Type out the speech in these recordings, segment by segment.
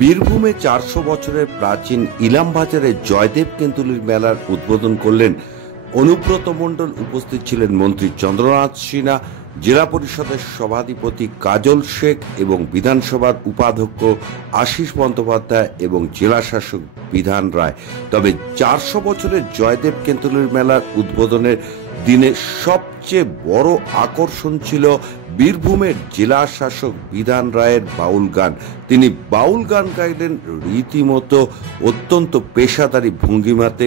বীরভূমে 400 বছরের প্রাচীন ইলামবাজারে জয়দেব কেন্তুলির মেলার উদ্বোধন করলেন অনুব্রত মণ্ডল। উপস্থিত ছিলেন মন্ত্রী চন্দ্রনাথ সিনহা, জেলা পরিষদের সভাধিপতি কাজল শেখ এবং বিধানসভার উপাধ্যক্ষ আশিস বন্দ্যোপাধ্যায় এবং জেলা শাসক বিধান রায়। তবে 400 বছরের জয়দেব কেন্তুলির মেলার উদ্বোধনের দিনে সবচেয়ে বড় আকর্ষণ ছিল বীরভূমের জেলা শাসক বিধান রায়ের বাউল গান। তিনি বাউল গান গাইলেন রীতিমতো অত্যন্ত পেশাদারী ভঙ্গিমাতে।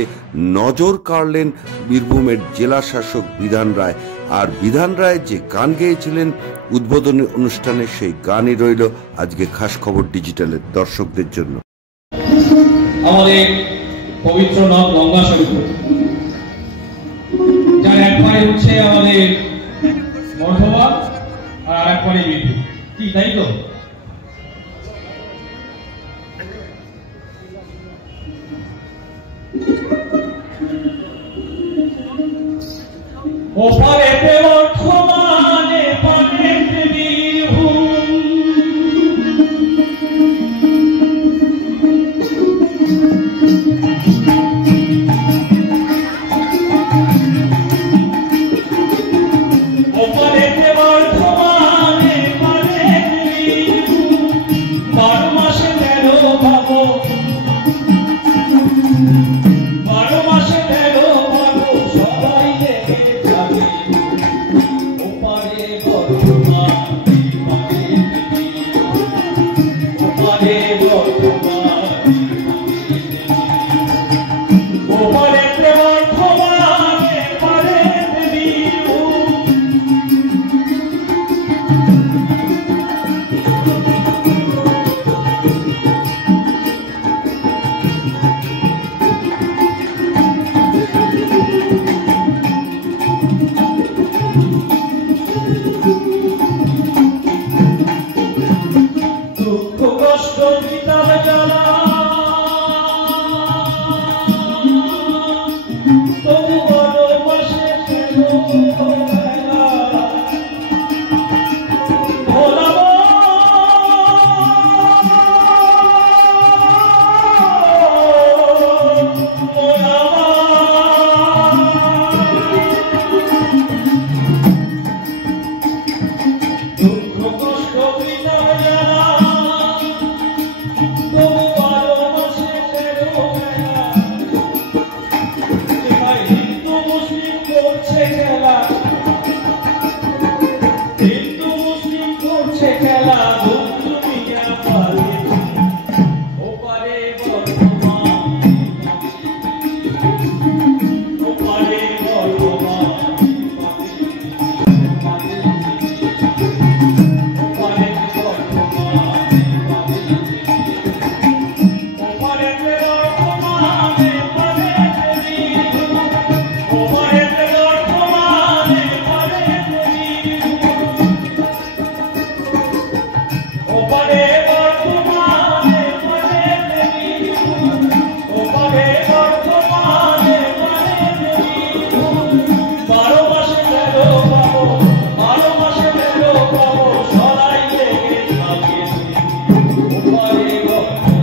নজর কাড়লেন বীরভূমের জেলা শাসক বিধান রায়। আর বিধান রায় যে গান গেয়েছিলেন উদ্বোধনী অনুষ্ঠানে, সেই গানই রইল আজকে খাস খবর ডিজিটালের দর্শকদের জন্য। আমাদের পবিত্র নদ গঙ্গা সৈকত, যার একবারে হচ্ছে আমাদের বর্ধমান আর একবারে বীরভূম, কি তাই তো? ওপারেতে বর্ধমানে পারেতে বীরভূম, ওপারেতে বর্ধমানে পারেতে বীরভূম, 12 মাসে 13 পাবো, 12 মাসে 13 পাবো, সবাই লেগে যাবে ওপারে বর্ধমানে পারেতে বীরভূম, ওপারে বর্ধমানে ওপারেতে বর্ধমানে পারেতে বীরভূম। দুঃখ কষ্ট বিতাপ জ্বালা, তবু 12 মাসে 13 বেলা, ভোলা দুঃখ কষ্ট বিতাপ জ্বালা, তবু 12 মাসে 13 বেলা, এবার হিন্দু মুসলিম করছে খেলা, হিন্দু মুসলিম করছে খেলা, বন্ধু মিয়া পারে ওপারে বর্ধমানে, ওপারে বর্ধমানে ওপারে বর্ধমানে ওপারেতে বর্ধমানে পারেতে বীরভূম, ওপারেতে বর্ধমানে পারেতে বীরভূম, ওপারে বর্ধমানে পারেতে বীরভূম, ওপারে বর্ধমানে পারেতে বীরভূম, 12 মাসে 13 পাবো, 12 মাসে 13 পাবো, সবাই লেগে যাবে ওপারে বর্ধমানে।